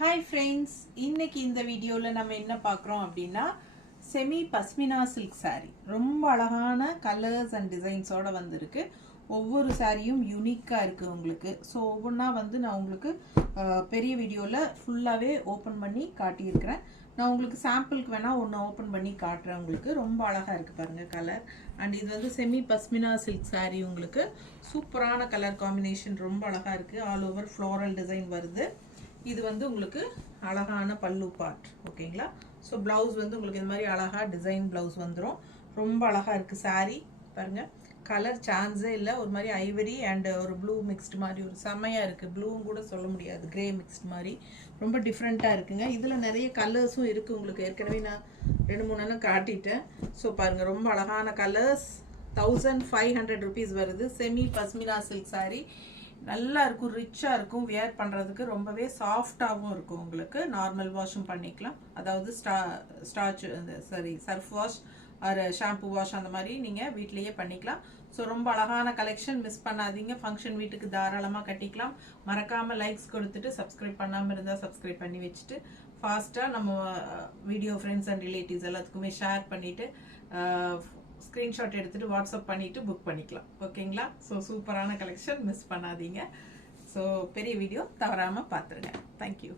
Hi friends, இன்னைக்கு இந்த வீடியோல நம்ம என்ன பார்க்குறோம் அப்படின்னா செமி பஸ்மினா சில்க் saree. ரொம்ப அழகான கலர்ஸ் அண்ட் டிசைன்ஸோட வந்திருக்கு. ஒவ்வொரு சாரியும் யூனிக்காக இருக்குது உங்களுக்கு. ஸோ ஒவ்வொன்றா வந்து நான் உங்களுக்கு பெரிய வீடியோவில் ஃபுல்லாகவே ஓப்பன் பண்ணி காட்டியிருக்கிறேன். நான் உங்களுக்கு சாம்பிளுக்கு வேணால் ஒன்று ஓப்பன் பண்ணி காட்டுறேன் உங்களுக்கு. ரொம்ப அழகாக இருக்குது பாருங்கள் கலர். அண்ட் இது வந்து செமி பஸ்மினா சில்க் saree உங்களுக்கு. சூப்பரான கலர் காம்பினேஷன், ரொம்ப அழகாக இருக்குது. ஆல் ஓவர் ஃப்ளோரல் டிசைன் வருது. இது வந்து உங்களுக்கு அழகான பல்லு பார்ட், ஓகேங்களா? ஸோ ப்ளவுஸ் வந்து உங்களுக்கு இந்த மாதிரி அழகாக டிசைன் ப்ளவுஸ் வந்துடும். ரொம்ப அழகாக இருக்குது saree பாருங்கள். கலர் சான்ஸே இல்லை. ஒரு மாதிரி ஐவரி அண்ட் ஒரு ப்ளூ மிக்ஸ்டு மாதிரி ஒரு செம்மையாக இருக்குது. ப்ளூவும் கூட சொல்ல முடியாது, கிரே மிக்ஸ்டு மாதிரி ரொம்ப டிஃப்ரெண்ட்டாக இருக்குங்க. இதில் நிறைய கலர்ஸும் இருக்குது உங்களுக்கு. ஏற்கனவே நான் 2-3 காட்டிட்டேன். ஸோ பாருங்கள், ரொம்ப அழகான கலர்ஸ். 1500 rupees வருது. செமி பஸ்மினா சில்க் saree நல்லா இருக்கும், ரிச்சாக இருக்கும். வியர் பண்ணுறதுக்கு ரொம்பவே சாஃப்டாகவும் இருக்கும் உங்களுக்கு. நார்மல் வாஷும் பண்ணிக்கலாம், அதாவது ஸ்டார்ச் சர்ஃப் வாஷ் ஒரு ஷாம்பு வாஷ் அந்த மாதிரி நீங்கள் வீட்லேயே பண்ணிக்கலாம். ஸோ ரொம்ப அழகான கலெக்ஷன், மிஸ் பண்ணாதீங்க. ஃபங்க்ஷன் வீட்டுக்கு தாராளமாக கட்டிக்கலாம். மறக்காமல் லைக்ஸ் கொடுத்துட்டு, சப்ஸ்கிரைப் பண்ணாமல் இருந்தால் சப்ஸ்கிரைப் பண்ணி வச்சுட்டு ஃபாஸ்ட்டாக நம்ம வீடியோ ஃப்ரெண்ட்ஸ் அண்ட் ரிலேட்டிவ்ஸ் எல்லாத்துக்குமே ஷேர் பண்ணிவிட்டு ஸ்க்ரீன்ஷாட் எடுத்துகிட்டு வாட்ஸ்அப் பண்ணிவிட்டு புக் பண்ணிக்கலாம், ஓகேங்களா? ஸோ சூப்பரான கலெக்ஷன், மிஸ் பண்ணாதீங்க. ஸோ பெரிய வீடியோ தவறாமல் பார்த்துருங்க. தேங்க்யூ.